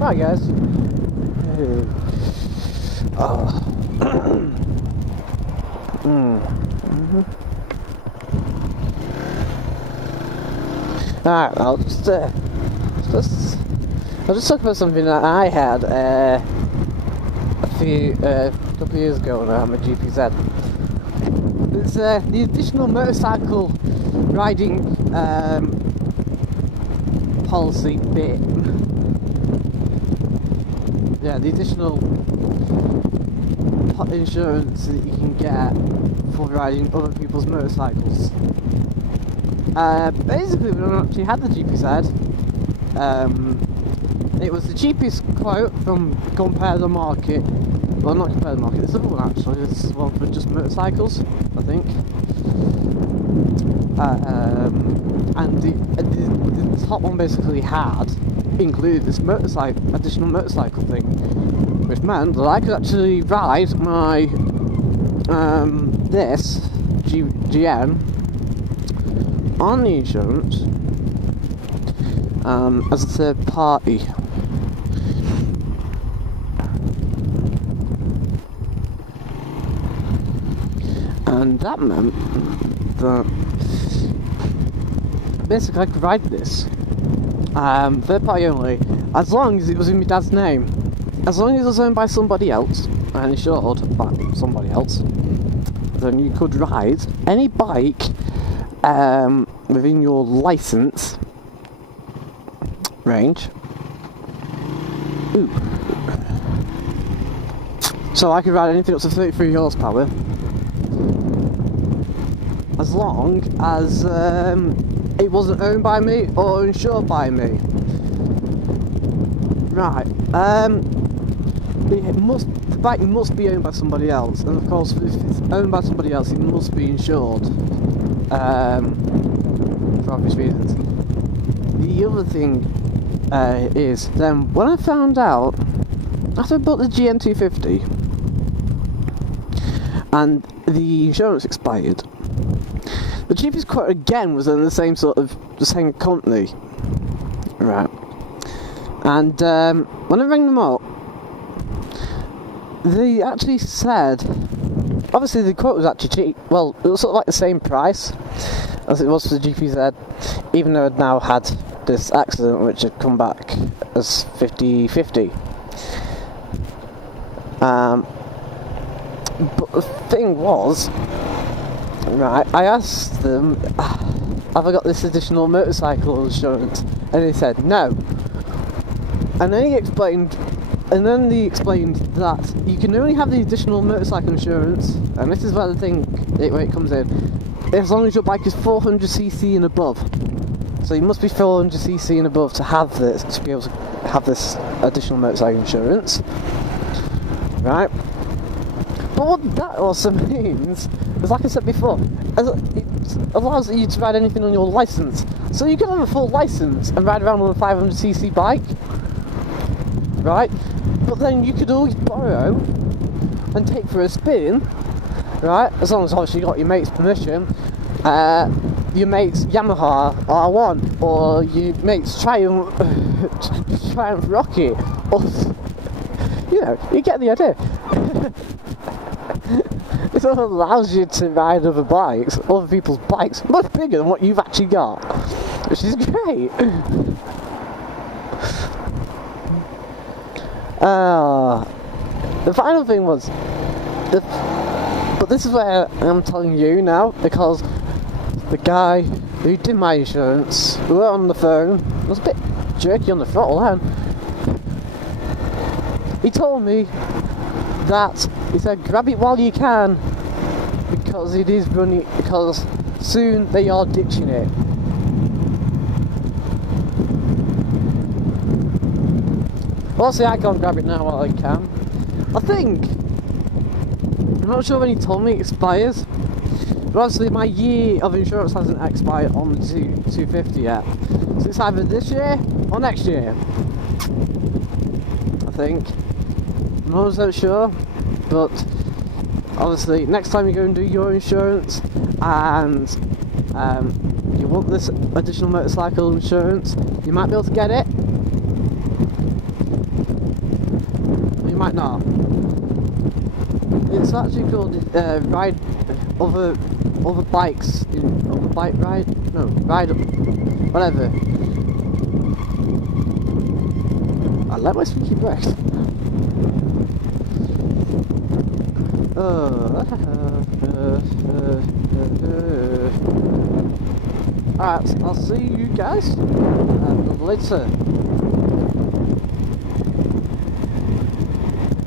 Right, guys. Oh. Alright, I'll just talk about something that I had a couple of years ago when I had my GPZ. It's the additional motorcycle riding policy bit. Yeah, the additional insurance that you can get for riding other people's motorcycles. Basically, when I actually had the GPZ, it was the cheapest quote from Compare the Market. Well, not Compare the Market, this other one actually. This is one for just motorcycles, I think. And the top one basically included this additional motorcycle thing, which meant that I could actually ride my this GN on the insurance as a third party. And that meant that basically I could ride this third party only, as long as it was in my dad's name. As long as it was owned by somebody else and insured by somebody else, then you could ride any bike within your license range. Ooh. So I could ride anything up to 33 horsepower, as long as it wasn't owned by me or insured by me. Right. The bike must be owned by somebody else, and of course, if it's owned by somebody else, it must be insured. For obvious reasons. The other thing is, then when I found out, after I bought the GN250 and the insurance expired, the cheapest quote again was in the same company, right? And when I rang them up, they actually said, obviously the quote was actually cheap. Well, it was sort of like the same price as it was for the GPZ, even though I'd now had this accident which had come back as 50-50. But the thing was, right, I asked them, have I got this additional motorcycle insurance? And they said no. And then they explained that you can only have the additional motorcycle insurance, and this is where it comes in, as long as your bike is 400cc and above. So you must be 400cc and above to have this, to be able to have this additional motorcycle insurance, right? But what that also means is, like I said before, it allows you to ride anything on your license. So you can have a full license and ride around on a 500cc bike, right? But then you could always borrow and take for a spin, right? As long as obviously you got your mate's permission, your mate's Yamaha R1 or your mate's Triumph Rocket, or you get the idea. It sort of allows you to ride other people's bikes, much bigger than what you've actually got, which is great. The final thing was, but this is where I'm telling you now, because the guy who did my insurance, we were on the phone, was a bit jerky on the throttle then. He told me that, he said, grab it while you can, because because soon they are ditching it. Well, see, I can't grab it now while I can. I'm not sure when he told me it expires, but obviously my year of insurance hasn't expired on the 250 yet. So it's either this year or next year, I think. I'm not so sure, but obviously next time you go and do your insurance and you want this additional motorcycle insurance, you might be able to get it. might not. It's actually called ride other bikes in other bike ride. No, ride whatever. I let my squeaky breath. Alright, I'll see you guys later.